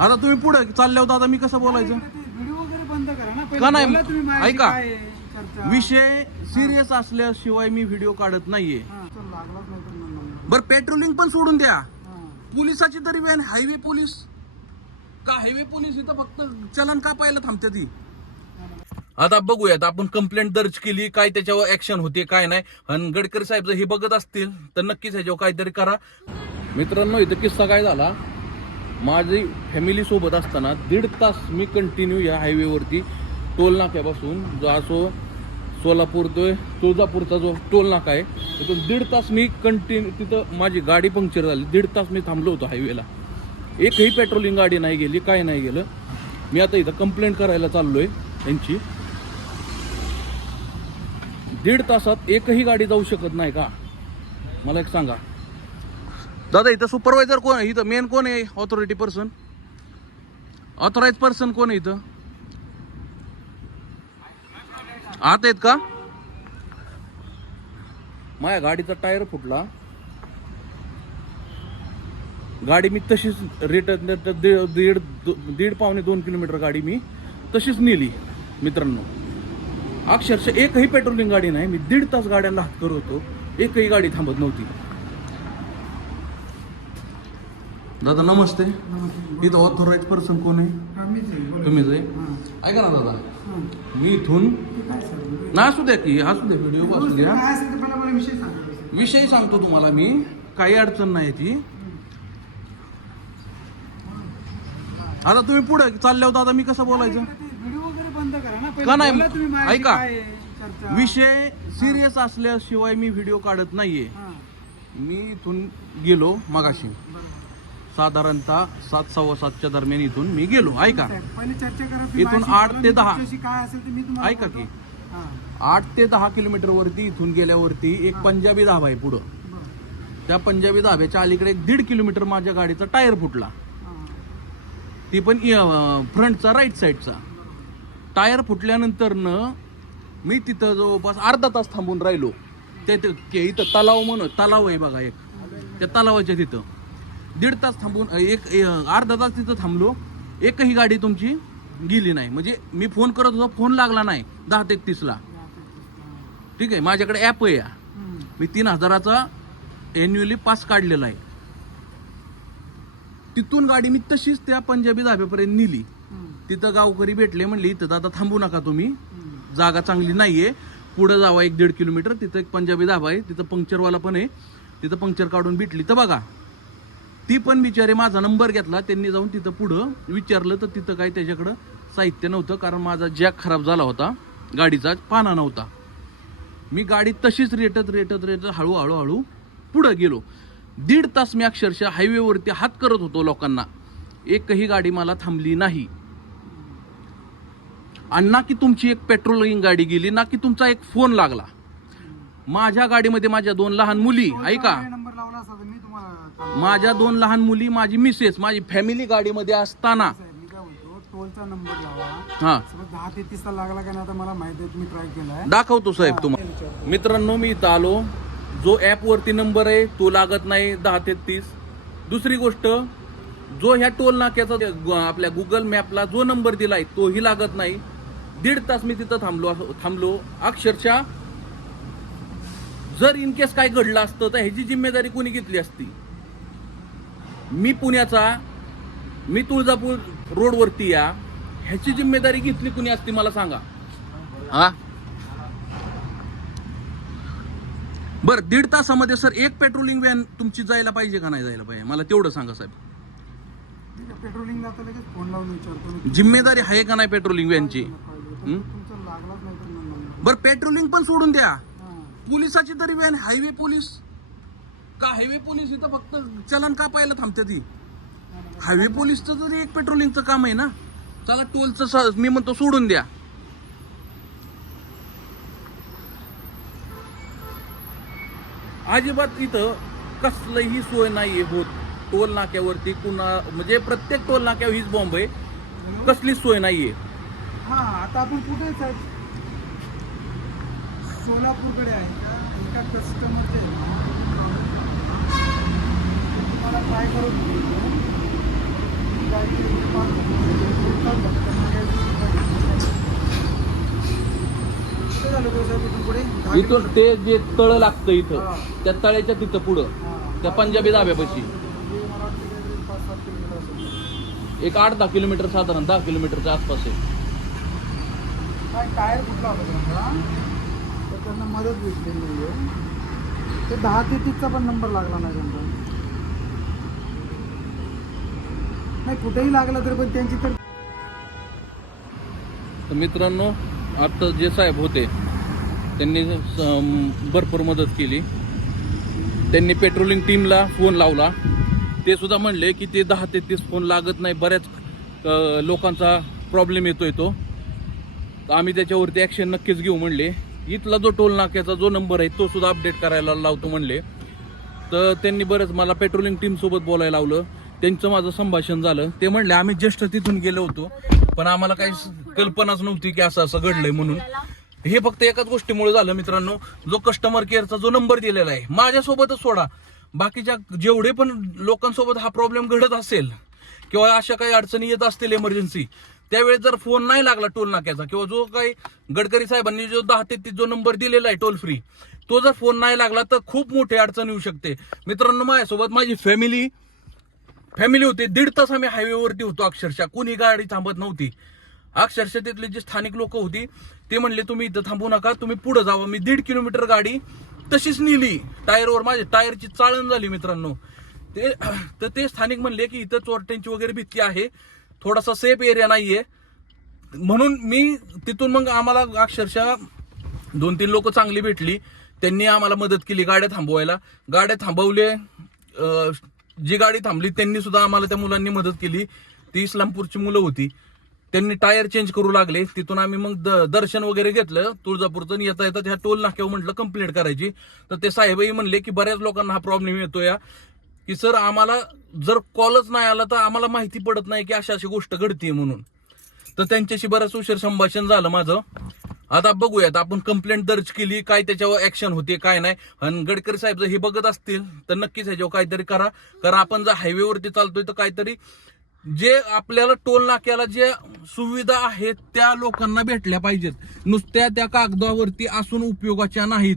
आता तुम्ही पुढे चालले होता आता मी कसं बोलायचं? व्हिडिओ वगैरे बंद करा ना. का नाही? बोला तुम्ही माझ्याशी ऐका. काय करता. विषय सिरियस असल्याशिवाय मी व्हिडिओ काढत नाहीये. हा, चल लागलाच नाही तर मग नंबर. बर पेट्रोलिंग पण सोडून द्या. हा. पोलिसाची तरी वेळ हायवे पोलीस का हायवे पोलीस इथं फक्त चलन कापायला थांबते ती? आता बघूयात आपण कंप्लेंट दर्ज केली काय त्याच्यावर ऍक्शन होते काय नाही. आणि गडकरी साहेब जर हे बघत असतील तर नक्कीच ह्याच्यावर काहीतरी करा. मित्रांनो इथं किस्सा काय झाला? माझी फॅमिलीसोबत असताना दीड तास मी कंटिन्यू या हायवेवरती टोल नाक्यापासून जो असो सोलापूर तो तुळजापूरचा जो टोल नाका आहे तिथून दीड तास मी कंटिन्यू तिथं माझी गाडी पंक्चर झाली. दीड तास मी थांबलो होतो हायवेला एकही पेट्रोलिंग गाडी नाही गेली काय नाही गेलं. मी आता इथं कंप्लेंट करायला चाललो आहे त्यांची. दीड तासात एकही गाडी जाऊ शकत नाही का? मला एक सांगा. दादा इथं सुपरवायझर कोण आहे? इथं मेन कोण आहे? ऑथॉरिटी पर्सन ऑथोराईज पर्सन कोण आहे इथं? आत आहेत का? माझ्या गाडीचा टायर फुटला. गाडी मी तशीच रेट दीड दीड पावणे दोन किलोमीटर गाडी मी तशीच नेली मित्रांनो. अक्षरशः एकही पेट्रोलिंग गाडी नाही. मी दीड तास गाड्यांना हात करत होतो. एकही गाडी थांबत नव्हती. दादा नमस्ते. इथं ऑथोराइज पर्सन कोण आहे. तुम्हीच आहे. ऐका ना दादा. मी इथून? ना असू द्या की असू द्या व्हिडिओ असू द्या विषय सांगा. विषय सांगतो तुम्हाला मी काही अडचण नाही ती आता तुम्ही पुढे चालले होता आता मी कसं बोलायचं का नाही? ऐका. विषय सिरियस असल्याशिवाय मी व्हिडिओ काढत नाहीये. मी इथून गेलो मगाशी. साधारणतः सात सव्वा सातच्या दरम्यान इथून मी गेलो. ऐका. साहेब, पहिले चर्चा करा तुम्ही. इथून आठ ते दहा. तुमच्याशी काय असेल ते मी तुम्हाला ऐका. की. आठ ते दहा किलोमीटर वरती इथून गेल्यावरती एक पंजाबी धाबा आहे पुढं. त्या पंजाबी धाब्याच्या अलीकडे एक दीड किलोमीटर माझ्या गाडीचा टायर फुटला. ती पण फ्रंटचा राईट साईडचा. टायर फुटल्यानंतरनं मी तिथं जवळपास अर्धा तास थांबून राहिलो. ते इथं तलाव म्हणून तलाव आहे बघा एक. त्या तलावाच्या तिथं. दीड तास थांबून एक अर्धा तास तिथं थांबलो. एकही गाडी तुमची गेली नाही. म्हणजे मी फोन करत होतो फोन लागला नाही. दहा ते एकतीसला ठीक आहे माझ्याकडे ॲप आहे या. मी तीन हजाराचा एन्युअली पास काढलेला आहे. तिथून गाडी मी तशीच त्या पंजाबी धाब्यापर्यंत नेली. तिथं गावकरी भेटले म्हणले इथं दादा थांबू नका तुम्ही. जागा चांगली नाहीये. पुढे जावा एक दीड किलोमीटर. तिथं एक पंजाबी धाबा आहे. तिथं पंक्चरवाला पण आहे. तिथं पंक्चर काढून भेटली. तर बघा ती पण बिचारे माझा नंबर घेतला त्यांनी जाऊन तिथं पुढं विचारलं तर तिथं काही त्याच्याकडं साहित्य नव्हतं कारण माझा जॅक खराब झाला होता गाडीचा पाना नव्हता मी गाडी तशीच रेटत रेटत रेटत हळूहळू हळू पुढं गेलो दीड तास मी अक्षरशः हायवेवरती हात करत होतो लोकांना एकही गाडी मला थांबली नाही आणि ना की तुमची एक पेट्रोलिंग गाडी गेली ना की तुमचा एक फोन लागला माझ्या गाडीमध्ये माझ्या दोन लहान मुली ऐका माझ्या दोन लहान मुली माझी मिसेस माझी फॅमिली गाडीमध्ये असताना. साहेब, मी काय बोलतो टोलचा नंबर लावा. हा. दहा ते तीसला लागला का नाही आता मला माहिती आहे तुम्ही ट्राय केलाय. दाखवतो साहेब तुम्हाला मित्रांनो मी इथं आलो. जो ऍप वरती नंबर आहे तो लागत नाही दहा ते तीस. दुसरी गोष्ट जो ह्या टोल नाक्याचा गु- आपल्या गुगल मॅपला जो नंबर दिलाय तोही लागत नाही. दीड तास मी तिथं थांबलो थांबलो. अक्षरशः जर इन केस काय घडलं असतं तर ह्याची जिम्मेदारी कोणी घेतली असती? मी पुण्याचा मी तुळजापूर रोडवरती या ह्याची जिम्मेदारी घेतली कुणी असती मला सांगा. हा? बर दीड तासामध्ये सर एक पेट्रोलिंग व्हॅन तुमची जायला पाहिजे का नाही जायला पाहिजे? मला तेवढं सांगा साहेब. पेट्रोलिंग जाता लगेच फोन लावून विचारतो मी. जिम्मेदारी आहे का नाही पेट्रोलिंग व्हॅनची बर पेट्रोलिंग पण सोडून द्या. पोलिसाची तरी व्हॅन हायवे पोलीस का हायवे पोलीस इथं फक्त चलन कापायला थांबते ती? हायवे पोलीसचं तरी एक पेट्रोलिंगचं काम आहे ना चला टोलचं मी म्हणतो सोडून द्या. अजिबात इथं कसलंही सोय नाही होत. टोल नाक्यावरती कुणा म्हणजे प्रत्येक टोल नाक्यावर हीच बॉम्ब आहे. कसलीच सोय नाहीये. हा आता आपण कुठे आहे साहेब? सोलापूरकडे आहे का? एका कस्टमरचे इथून ते जे तळ लागतं इथं त्या तळ्याच्या तिथं पुढं त्या पंजाबी धाब्यापाशी. एक आठ दहा किलोमीटर साधारण दहा किलोमीटरच्या आसपास आहे. टायर कुठला होता त्यांना मदत भेटलेली आहे. ते दहा ते तीसचा पण नंबर लागला नाही त्यांना नाही कुठेही लागला तर पण त्यांची तर तर मित्रांनो आता जे साहेब होते त्यांनी स- भरपूर मदत केली. त्यांनी पेट्रोलिंग टीमला फोन लावला. ते सुद्धा म्हणले की ते दहा ते तीस फोन लागत नाही बऱ्याच अ, लोकांचा प्रॉब्लेम येतोय तो. तर आम्ही त्याच्यावरती ॲक्शन नक्कीच घेऊ म्हणले. इथला जो टोल नाक्याचा जो नंबर आहे तो सुद्धा अपडेट करायला लावतो म्हणले. तर त्यांनी बरंच मला पेट्रोलिंग टीमसोबत बोलायला लावलं. त्यांचं माझं संभाषण झालं. ते म्हणले आम्ही ज्येष्ठ तिथून गेलो होतो पण आम्हाला काही कल्पनाच नव्हती की असं असं घडलंय म्हणून. हे फक्त एकाच गोष्टीमुळे झालं मित्रांनो. जो कस्टमर केअरचा जो नंबर दिलेला आहे माझ्यासोबतच सोडा. बाकीच्या जेवढे पण लोकांसोबत हा प्रॉब्लेम घडत असेल किंवा अशा काही अडचणी येत असतील इमर्जन्सी त्यावेळेस जर फोन नाही लागला टोल नाक्याचा किंवा जो काही गडकरी साहेबांनी जो दहा ते जो नंबर दिलेला आहे टोल फ्री तो जर फोन नाही लागला तर खूप मोठी अडचण येऊ शकते. मित्रांनो माझ्यासोबत माझी फॅमिली फॅमिली होती दीड तास आम्ही हायवेवरती होतो अक्षरशः. कोणी गाडी थांबत नव्हती. अक्षरशः तिथली जी स्थानिक लोक होती ते म्हणले तुम्ही इथं थांबू नका तुम्ही पुढे जावा. मी दीड किलोमीटर गाडी तशीच नेली. टायरवर माझ्या टायरची चाळण झाली मित्रांनो. ते तर ते स्थानिक म्हणले की इथं चोरट्यांची वगैरे भीती आहे. थोडासा सेफ एरिया नाहीये. म्हणून मी तिथून मग आम्हाला अक्षरशः दोन तीन लोक चांगली भेटली. त्यांनी आम्हाला मदत केली गाड्या थांबवायला. गाड्या थांबवले जी गाडी थांबली त्यांनी सुद्धा आम्हाला त्या मुलांनी मदत केली. ती इस्लामपूरची मुलं होती. त्यांनी टायर चेंज करू लागले. तिथून आम्ही मग द- दर्शन वगैरे घेतलं तुळजापूरचं. आणि येता येतात ह्या टोल नाक्यावर म्हटलं कंप्लेंट करायची. तर ते साहेबही म्हणले की बऱ्याच लोकांना हा प्रॉब्लेम येतो या की सर आम्हाला जर कॉलच नाही आला तर आम्हाला माहिती पडत नाही की अशा अशी गोष्ट घडतीये म्हणून. तर त्यांच्याशी बऱ्याच उशीर संभाषण झालं माझं. आता बघूयात आपण कंप्लेंट दर्ज केली काय त्याच्यावर ऍक्शन होते काय नाही. आणि गडकरी साहेब जर हे बघत असतील तर नक्कीच ह्याच्यावर काहीतरी करा. कारण आपण जर हायवेवरती चालतोय तर काहीतरी जे आपल्याला टोल नाक्याला जे सुविधा आहेत त्या लोकांना भेटल्या पाहिजेत. नुसत्या त्या कागदावरती असून उपयोगाच्या नाहीत.